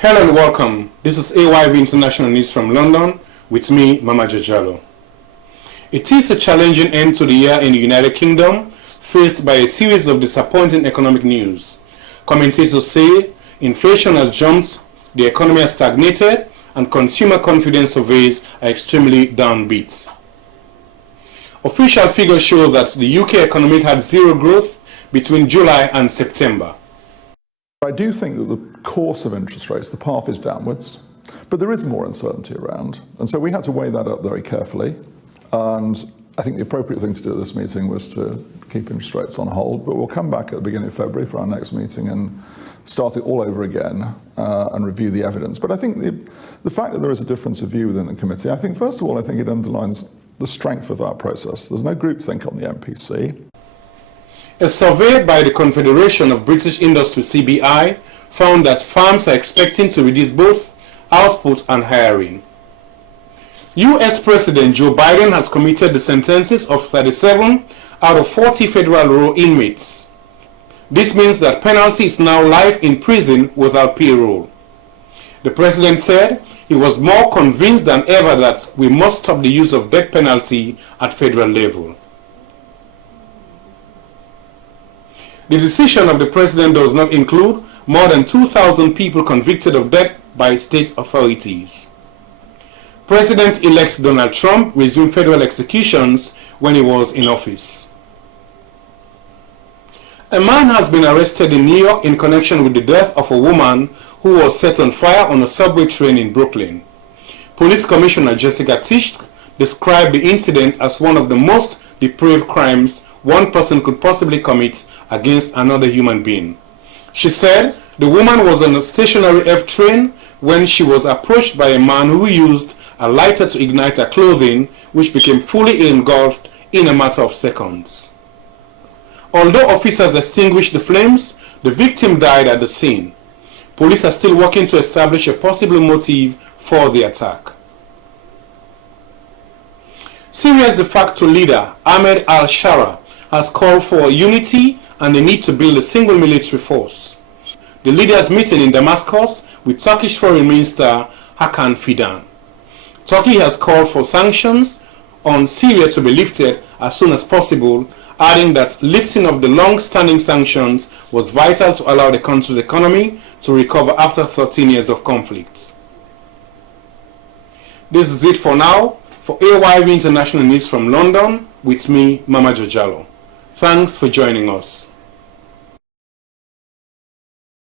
Hello and welcome. This is AYV International News from London with me, Mama Jajalo. It is a challenging end to the year in the United Kingdom, faced by a series of disappointing economic news. Commentators say inflation has jumped, the economy has stagnated, and consumer confidence surveys are extremely downbeat. Official figures show that the UK economy had zero growth between July and September. I do think that the course of interest rates, the path is downwards, but there is more uncertainty around. And so we had to weigh that up very carefully. And I think the appropriate thing to do at this meeting was to keep interest rates on hold, but we'll come back at the beginning of February for our next meeting and start it all over again and review the evidence. But I think the fact that there is a difference of view within the committee, I think first of all, I think it underlines the strength of our process. There's no groupthink on the MPC. A survey by the Confederation of British Industry (CBI) found that firms are expecting to reduce both output and hiring. US President Joe Biden has commuted the sentences of 37 out of 40 federal row inmates. This means that penalty is now life in prison without parole. The president said he was more convinced than ever that we must stop the use of death penalty at federal level. The decision of the president does not include more than 2,000 people convicted of death by state authorities. President-elect Donald Trump resumed federal executions when he was in office. A man has been arrested in New York in connection with the death of a woman who was set on fire on a subway train in Brooklyn. Police Commissioner Jessica Tisch described the incident as one of the most depraved crimes one person could possibly commit against another human being. She said the woman was on a stationary F train when she was approached by a man who used a lighter to ignite her clothing, which became fully engulfed in a matter of seconds. Although officers extinguished the flames, the victim died at the scene. Police are still working to establish a possible motive for the attack. Syria's de facto leader, Ahmed al-Shara, has called for unity and the need to build a single military force. The leaders meeting in Damascus with Turkish Foreign Minister Hakan Fidan. Turkey has called for sanctions on Syria to be lifted as soon as possible, adding that lifting of the long-standing sanctions was vital to allow the country's economy to recover after 13 years of conflict. This is it for now. For AYV International News from London, with me, Mama Jajalo. Thanks for joining us.